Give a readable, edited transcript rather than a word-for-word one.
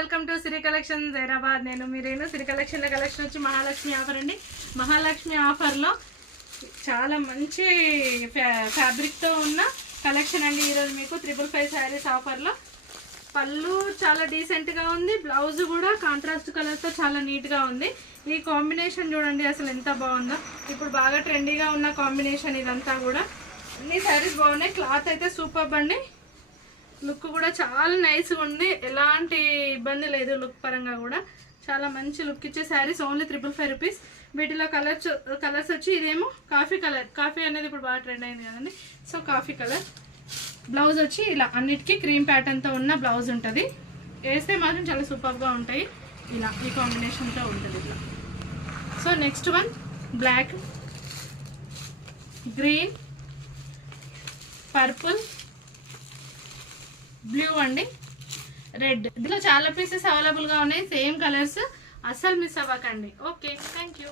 Welcome to Siri collection Hyderabad. నేను మీరేను సిరి collection వచ్చి Mahalakshmi offer అండి. మహాలక్ష్మి ఆఫర్లో చాలా మంచి ఫ్యాబ్రిక్తో ఉన్న కలెక్షన్ అండి. ఈరోజు మీకు 555 శారీస్ ఆఫర్లో. పళ్ళు చాలా డీసెంట్గా ఉంది, బ్లౌజ్ కూడా కాంట్రాస్ట్ కలర్తో చాలా నీట్గా ఉంది. ఈ కాంబినేషన్ చూడండి అసలు ఎంత బాగుందో. ఇప్పుడు బాగా ట్రెండీగా ఉన్న కాంబినేషన్ ఇదంతా కూడా. అన్ని శారీస్ బాగున్నాయి, క్లాత్ అయితే సూపర్ అండి. లుక్ కూడా చాలా నైస్గా ఉంది, ఎలాంటి ఇబ్బంది లేదు. లుక్ పరంగా కూడా చాలా మంచి లుక్ ఇచ్చే శారీస్. Only 555 rupees. వీటిలో కలర్స్ వచ్చి ఇదేమో కాఫీ కలర్. కాఫీ అనేది ఇప్పుడు బాగా ట్రెండ్ అయింది కదండి, సో కాఫీ కలర్. బ్లౌజ్ వచ్చి ఇలా అన్నిటికీ క్రీమ్ ప్యాటర్న్తో ఉన్న బ్లౌజ్ ఉంటుంది. వేస్తే మాత్రం చాలా సూపర్గా ఉంటాయి. ఇలా ఈ కాంబినేషన్తో ఉంటుంది ఇట్లా. So next one black, green, purple, blue అండి, రెడ్. ఇందులో చాలా పీసెస్ అవైలబుల్గా ఉన్నాయి, సేమ్ కలర్స్. అస్సలు మిస్ అవ్వకండి. Okay, thank you.